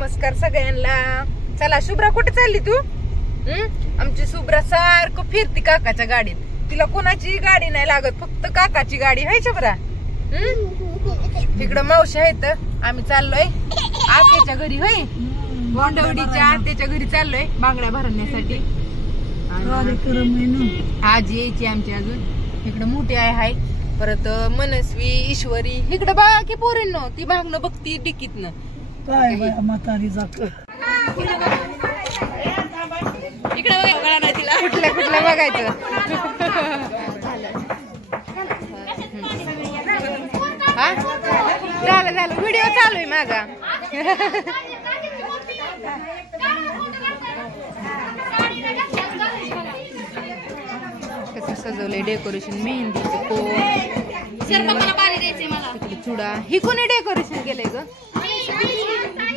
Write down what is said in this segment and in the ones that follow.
नमस्कार सगळ्यांना। चला शुभ्रा कुठे चालली तू? आमची शुभ्रा सारखं फिरती काकाच्या गाडीत, तिला कोणाची गाडी नाही लागत, फक्त काकाची गाडी आहे शुभ्रा। तिकडं मावशी आहेत, आम्ही चाललोय आत्याच्या घरी, होय गोंडवडीच्या आत्याच्या घरी चाललोय बांगड्या भरण्यासाठी। आजी यायची आमची अजून, इकडं मोठी आहे परत मनस्वी ईश्वरी इकडं बघा की पोरींनो, ती मागणं बघती डिकीतनं काय म्हातारी जाक इकडे बघा ना, तिला कुठल्या कुठल्या बघायचं। हा झालं झालं, व्हिडिओ चालू आहे माझा। कसं सजवलंय डेकोरेशन, मेहंदीचं कोण, चुडा, ही कोणी डेकोरेशन केलंय ग?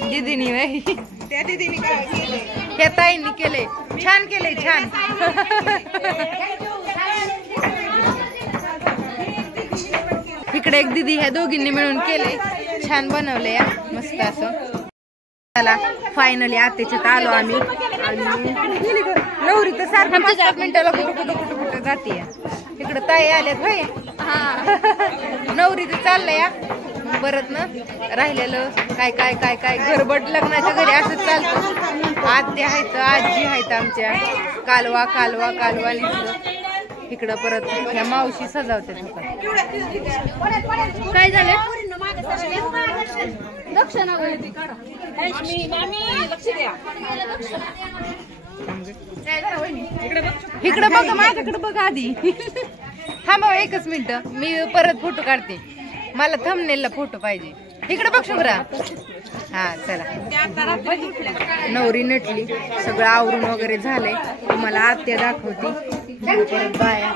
दीदीनी, त्या दीदीनी केलंय, त्या ताईंनी केलंय, छान केलंय छान। इकडे एक दीदी ह्या दोघींनी मिळून केलंय, छान बनवलंय मस्त असं। चला फायनली आत्याच्यात आलो आम्ही, आणि नवरी तर सारखं 5 मिनिटाला कुठं जाते। इकडं ताई आल्यात होय, नवरी तर चाललंय परत ना, राहिलेलं काय काय काय काय गडबड लग्नाच्या घरी असं चालतं। आत्या आहेत, आजी आहेत आमच्या, कालवा कालवा कालवा निघतो इकडं। परत ह्या मावशी सजावतात, काय झालं इकडं बघा, माझ्याकडे बघा आधी। थांबा एकच मिनिट, मी परत फोटो काढते, मला थंबनेलला फोटो पाहिजे। इकडे बघ शुभ्रा, हा चला। नवरी नटली, सगळं आवरून वगैरे झालंय, तुम्हाला आत्या दाखवती। परत बाया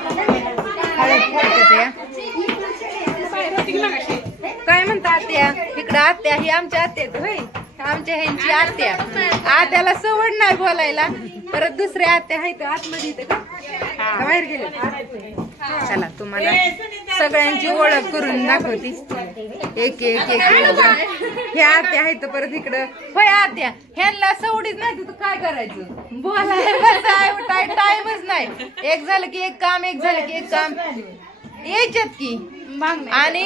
काय म्हणता आत्या, इकडं आत्या ही आमच्या आत्या होय, आमच्या ह्यांची आत्या। आत्याला सवड नाही बोलायला, परत दुसऱ्या आत्या आहेत आतमध्ये, इथे का बाहेर गेले। चला तुम्हाला सगळ्यांची ओळख करून दाखवती, एक एक एक हे आत्या आहेत। परत इकडं होय आत्या, ह्यांना सवडीच नाही तर काय करायचं, बोलायला टाइमच नाही, एक झालं की एक काम, एक झालं की एक काम, यायच्यात की। आणि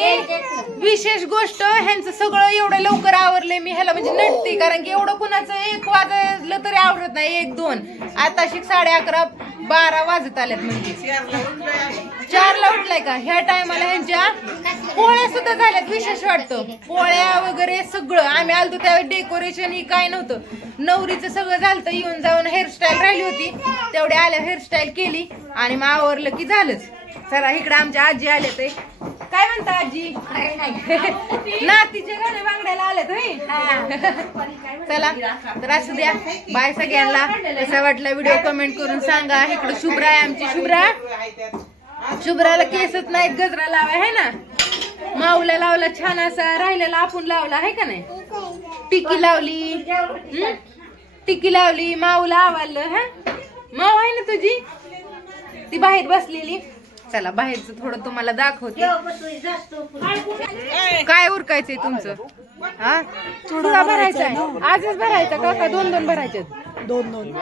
विशेष गोष्ट, ह्यांचं सगळं एवढं लवकर आवरलंय मी, ह्याला म्हणजे नटते, कारण की एवढं कुणाचं 1 वाजलं तरी आवरत नाही, 1 2, आता 11:30 12 वाजत आल्यात, म्हणजे 4ला उठलाय का ह्या टायमाला। ह्यांच्या पोळ्या सुद्धा झाल्यात, विशेष वाटतं, पोळ्या वगैरे सगळं। आम्ही आलतो त्यावेळी डेकोरेशन ही काय नव्हतं, नवरीचं सगळं झालं, येऊन जाऊन हेअरस्टाईल राहिली होती, तेवढे आल्या हेअरस्टाईल केली आणि मग आवरलं की झालंच। चला इकडे आमच्या आजी आले, ते काय म्हणता आजी, नातीचे गाणे बांगड्याला आलेत होय। चला तर असू द्या, बाय सगळ्यांना। कसा वाटला व्हिडिओ कमेंट करून सांगा। इकडे शुभ्रा आहे आमची, शुभ्राला केसच नाहीत, गजरा लावाय आहे ना, माऊला लावला छान असा, राहिलेला आपण लावला आहे का नाही, टिकी लावली, टिकी लावली, माऊला आवडलं। हा माऊ आहे ना तुझी, ती बाहेर बसलेली। चला बाहेरचं थोडं तुम्हाला दाखवते, काय उरकायचंय तुमचं? हा थोडा भरायचा आहे, आजच भरायचा का 2-2 भरायचे? 2-2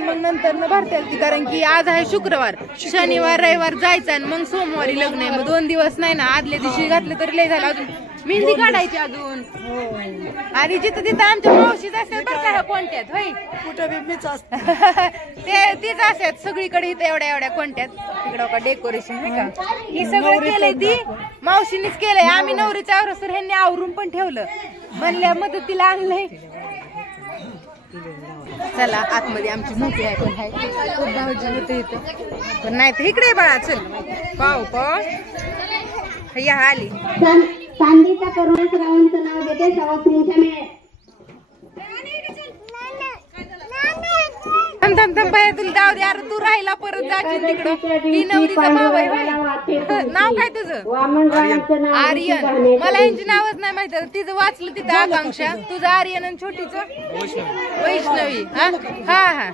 मग नंतर न भरता येईल, कारण की आज आहे शुक्रवार, शनिवार रविवार जायचं आणि मग सोमवारी लग्न आहे, मग 2 दिवस नाही ना, आदल्या दिवशी घातलं तर लय झालं, अजून मेहंदी काढायची अजून। आणि जिथं तिथं आमच्या मावशीच असेल बरं का, कोणत्यात होय कुठं मीच ते तीच असतात सगळीकडे, इथं एवढ्या कोणत्यात। इकडं का डेकोरेशन आहे का, ही सगळं केलंय ती मावशीनीच केलंय, आम्ही नवरीच्या आवरसर ह्यांनी आवरून पण ठेवलं, म्हणल्या मदतीला आणलंय। चला आतमध्ये आमची मोठी आहे, पण खूप भाऊजी होते इथं, पण नाही तर इकडे बाळा, चल पाव या आली। चांदीचा करून श्रावणचं नाव देते, सवासणींच्या मेळ। थांब बाया, तुला जाऊ दे, अरे तू राहिला परत जाशील तिकडं, ही नवरीचा भाऊ आहे। नाव काय तुझं? आर्यन, मला यांची नावच नाही माहिती, तिचं वाचलं तिथं आकांक्षा, तुझं आर्यन आणि छोटीचं वैष्णवी। हा हा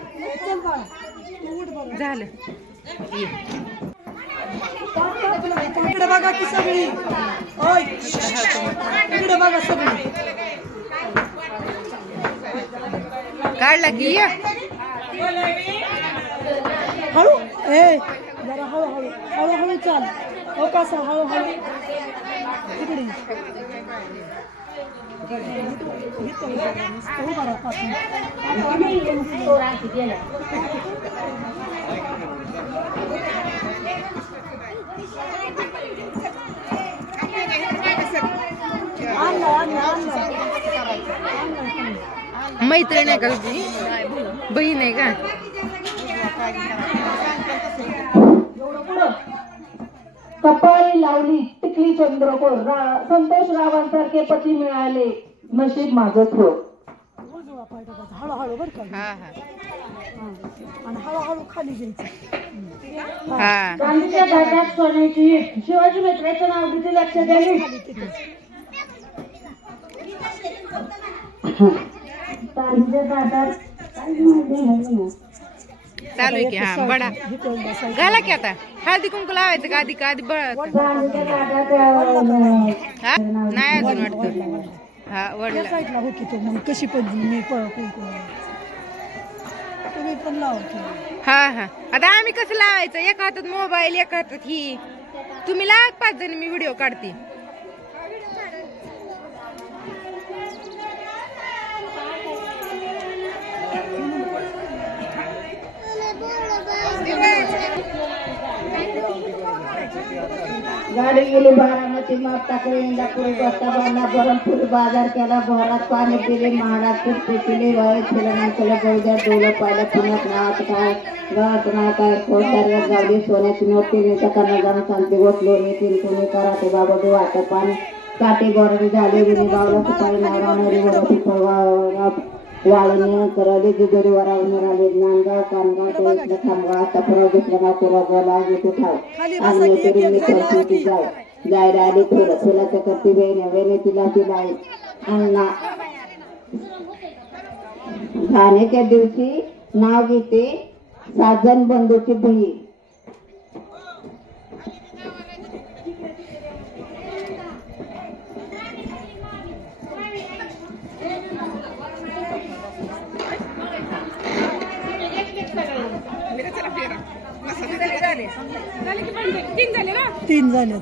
झालं, इकडे बघा की सगळी, इकडे बघा सगळी। काढला की ये. हळू ए जरा हळूहळू हळूहळू चाल हो कसा हळूहळू तिकडे उभा राहा 5 मिनिट. मैत्रीण आहे का तुझी? बहीण आहे का? कपाळी लावली टिकली चंद्रकोर संतोष रावांसारखे पती मिळाले नशीब माझं थोर. उजवा पाय टाकायचा हळूहळू बरं का हा हा आणि हळूहळू खाली घ्यायचं. हा. गांधीच्या घाटात सोन्याची शिवाजी मित्राचं नाव किती लक्षात द्यावी. गांधीच्या घाटात चालू आहे की. हा बडा घाला की आता. हळदी कुंकू लावायचं का आधी गांधीच्या घाटात हा नाही अजून वाटतं. हा त्या वडला. साईडला हो की तो मग कशी पण मी तुम्ही पण लावा की. हा हा आता आम्ही कसं लावायचं? एका हातात मोबाईल एका हातात ही. तुम्ही लावा 5 जण मी व्हिडिओ काढते. गाडी गेली बारामती माप टाकले इंदापूर बस्ता बांधा बरमपूर बाजार केला भरात पाणी पिले महाडात तूप पिले वाय फिरणार केलं गौद्या डोलं पाहिलं पुण्यात नावात काय गावात नाव काय कोणत्या गावली सोन्याची नोटी नेता करणार जाणं सांगते गोठलो तीन कोणी कराटे बाबा वाटत पाणी काटे गोरडी झाले विनी बावला सुपारी नावरावणारी वरती वाळणे करले जिजोरी वरावून आले ज्ञानगाव कानगाव ते खामगाव तपराव दुसरा गाव कोरागाव लाव घेतो ठाव आणि तरी मी करती जाऊ जायला आली थोडं फुलाच्या करती वेणे तिला तिला अण्णा घाणेच्या दिवशी नाव घेते 7 जण बंधूची बहीण. तीन झाले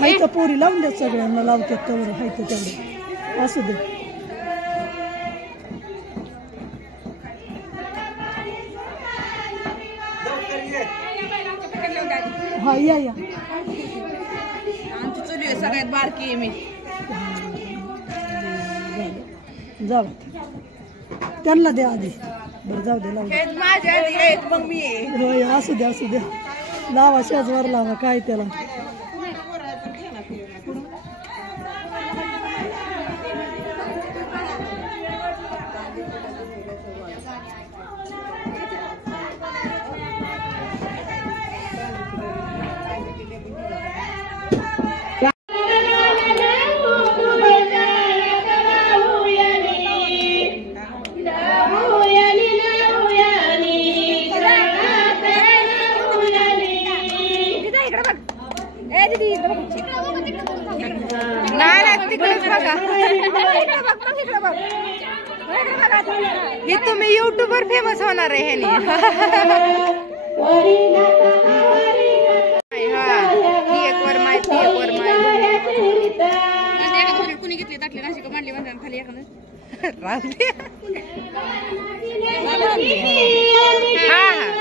हायचं पोरी लावून द्या सगळ्यांना लावतात तेवढं हायचं तेवढं असू दे. हा या या सगळ्यात बारकी आहे मी. जाऊ त्यांना द्या आधी. बरं जाऊ दे लावू दे. माझ्या आधी आहेत मग मी. होय असू द्या असू द्या लावा शेजवार लावा काय त्याला. हे तुम्ही युट्यूबवर फेमस होणार आहे ह्यानी. ही एक वर माय ती एक वर माय. कुणी घेतली टाकली नाशिक मांडली म्हणतात खाली एखादं. हा हा